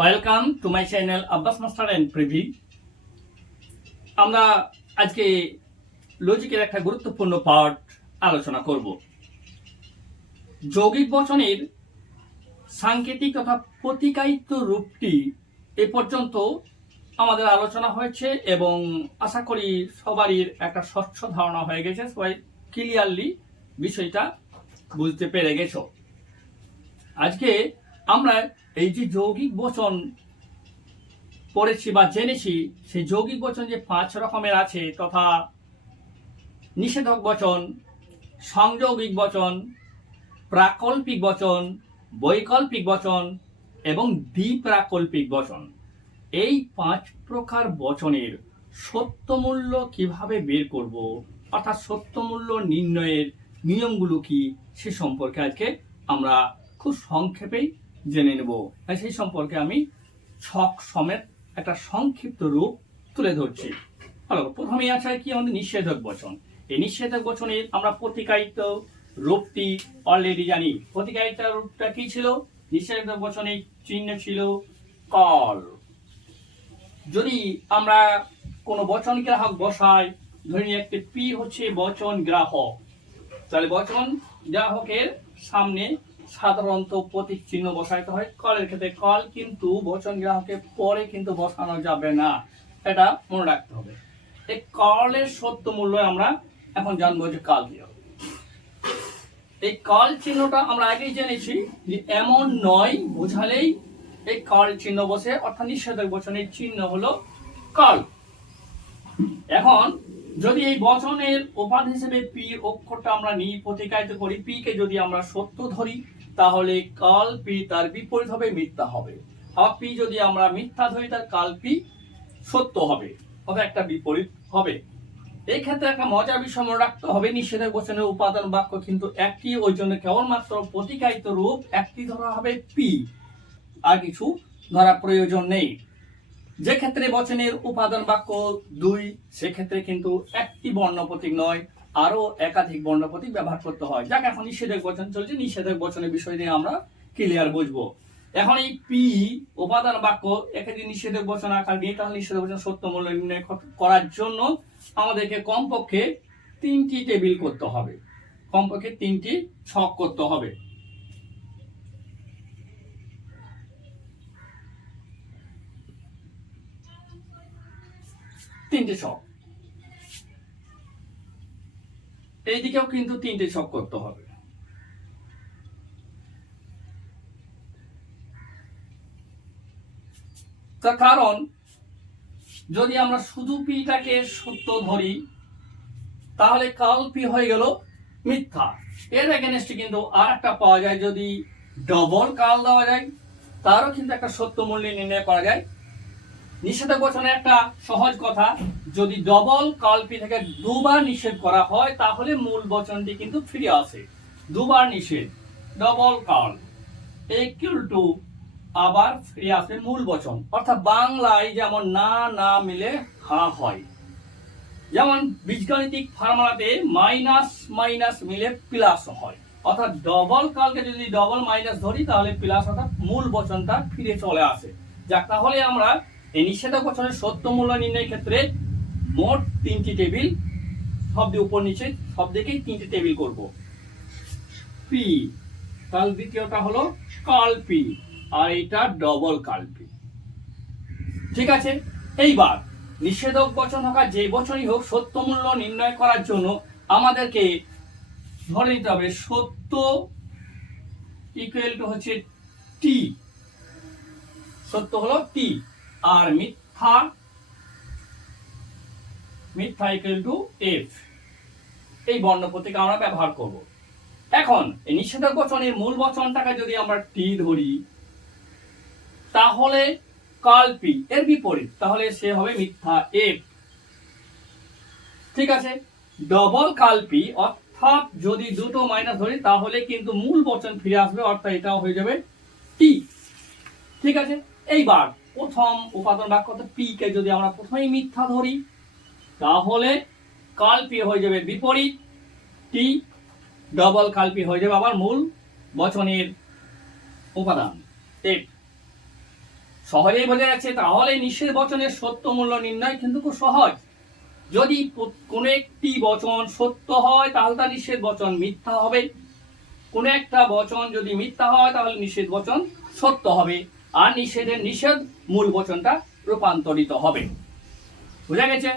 Welcome to my channel Abbas master and privy আমরা আজকে লজিকের একটা গুরুত্বপূর্ণ পার্ট আলোচনা করব। যৌগিক বচনের সাংকেতিক তথা প্রতিকায়িত রূপটি এ পর্যন্ত আমাদের আলোচনা হয়েছে এবং আশা করি সবারই একটা স্বচ্ছ ধারণা হয়ে গেছে। সবাই ক্লিয়ারলি বিষয়টা বুঝতে পেরে গেছ। আজকে আমরা এই যে যৌগিক বচন পড়েছি বা জেনেছি, সেই যৌগিক বচন যে পাঁচ রকমের আছে, তথা নিষেধক বচন, সংযৌগিক বচন, প্রাকল্পিক বচন, বৈকল্পিক বচন এবং দ্বিপ্রাকল্পিক বচন, এই পাঁচ প্রকার বচনের সত্যমূল্য কীভাবে বের করব? অর্থাৎ সত্যমূল্য নির্ণয়ের নিয়মগুলো কি, সে সম্পর্কে আজকে আমরা খুব সংক্ষেপেই জেনে নেব। সেই সম্পর্কে আমি ছক সমেত একটা সংক্ষিপ্ত রূপ তুলে ধরছি। ভালো প্রথমেই আছে কি আমাদের নিষেধক বচন। এই নিষেধক বচনের আমরা প্রতিকায়িত রূপটি অলরেডি জানি। প্রতিকায়িত রূপটা কি ছিল? নিষেধক বচনের চিহ্ন ছিল কল। যদি আমরা কোনো বচন গ্রাহক বসাই, ধরি একটি পি হচ্ছে বচন গ্রাহক। তাহলে বচন গ্রাহকের সামনে সাধারণত প্রতীক চিহ্ন বসাইতে হয়। কলের ক্ষেত্রে কল কিন্তু বচন গ্রাহকের পরে কিন্তু বসানো যাবে না। এটা মনে রাখতে হবে। এই কলের সত্য মূল্য আমরা এখন জানব যে কাল হবে। এই কল চিহ্নটা আমরা আগেই জেনেছি যে এমন নয়, বোঝালেই এই কল চিহ্ন বসে, অর্থাৎ নিষেধক বচনের চিহ্ন হলো কল। এখন যদি এই বচনের উপাধি হিসেবে পি অক্ষরটা আমরা নিই প্রতিকায়িত করি, পি কে যদি আমরা সত্য ধরি তাহলে কাল পি তার বিপরীত হবে, মিথ্যা হবে। পি যদি আমরা মিথ্যা ধরি, তার কাল পি সত্য হবে অর্থাৎ একটা বিপরীত হবে। এই ক্ষেত্রে একটা মজার বিষয় মনে রাখতে হবে নিষেধক বচনের উপাদান বাক্য কিন্তু একটি ওই জন্য কেবলমাত্র প্রতিকায়িত রূপ একটি ধরা হবে পি। আর কিছু ধরা প্রয়োজন নেই। যে ক্ষেত্রে বচনের উপাদান বাক্য দুই, সেক্ষেত্রে কিন্তু একটি বর্ণ প্রতীক নয়। আরও একাধিক বর্ণ প্রতীক ব্যবহার করতে হয়। যাক, এখন নিষেধক বচন চলছে। নিষেধক বচনের বিষয় নিয়ে আমরা ক্লিয়ার বুঝব। এখন এই পি, উপাদান বাক্য একাধিক নিষেধক বচন আকার নিয়ে তাহলে নিষেধক বচন সত্য মূল্য নির্ণয় করার জন্য আমাদেরকে কমপক্ষে তিনটি টেবিল করতে হবে। কমপক্ষে তিনটি ছক করতে হবে। তিনটি ছক। এইদিকেও কিন্তু তিনটে ছক করতে হবে। তার কারণ, যদি আমরা শুধু পিটাকে সত্য ধরি, তাহলে কাল পি হয়ে গেল মিথ্যা। এর এগেনস্টে কিন্তু আর একটা পাওয়া যায় যদি ডবল কাল দেওয়া যায়, তারও কিন্তু একটা সত্য মূল্য নির্ণয় করা যায়। নিষেধক বচনে একটা সহজ কথা, যদি ডবল কালপি থেকে দুবার নিষেধ করা হয়, তাহলে মূল বচনটি কিন্তু ফিরে আসে। দুবার নিষেধ, ডবল কাল ইকুয়াল টু আবার ফিরে আসে মূল বচন। অর্থাৎ বাংলায় যেমন না না মিলে হা হয়। যেমন বীজগণিতিক ফর্মুলাতে মাইনাস মাইনাস মিলে প্লাস হয়। অর্থাৎ ডবল কালকে যদি ডবল মাইনাস ধরি, তাহলে প্লাস অর্থাৎ মূল বচনটা ফিরে চলে আসে। যাক, তাহলে আমরা এই নিষেধক বচনের সত্য মূল্য নির্ণয়ের ক্ষেত্রে মোট তিনটি টেবিল, সব দিয়ে উপর নিচে, সব দিকেই তিনটি টেবিল করব। পি তাহলে দ্বিতীয়টা হলো কালপি আর এটা ডবল কালপি ঠিক আছে? এইবার নিষেধক বচন হোক যে বচনই হোক, সত্য মূল্য নির্ণয় করার জন্য আমাদেরকে ধরে নিতে হবে সত্য ইকুয়াল টু হচ্ছে টি সত্য হলো টি আর মিথ্যা মিথ্যা ইকুয়াল টু এফ এই বর্ণ প্রতীক আমরা ব্যবহার করব। এখন, এই নিষেধক বচনের মূল বচনটাকে যদি আমরা টি ধরি, তাহলে কালপি এর বিপরীত, তাহলে সে হবে মিথ্যা এফ ঠিক আছে? ডবল কালপি অর্থাৎ যদি দুটো মাইনাস ধরি, তাহলে কিন্তু মূল বচন ফিরে আসবে, অর্থাৎ এটাও হয়ে যাবে টি ঠিক আছে? এইবার প্রথম উপাদান বাক্য পি কে যদি আমরা প্রথমেই মিথ্যা ধরি, তাহলে কালপি হয়ে যাবে বিপরীত টি ডবল কালপি হয়ে যাবে আবার মূল বচনের উপাদান। এফ সহজেই বোঝা যাচ্ছে, তাহলে নিষেধ বচনের সত্য মূল্য নির্ণয় কিন্তু খুব সহজ। যদি কোনো একটি বচন সত্য হয়, তাহলে তার নিষেধ বচন মিথ্যা হবে। কোনো একটা বচন যদি মিথ্যা হয়, তাহলে নিষেধ বচন সত্য হবে। আর নিষেধের নিষেধ মূল বচনটা রূপান্তরিত হবে। বুঝা গেছে?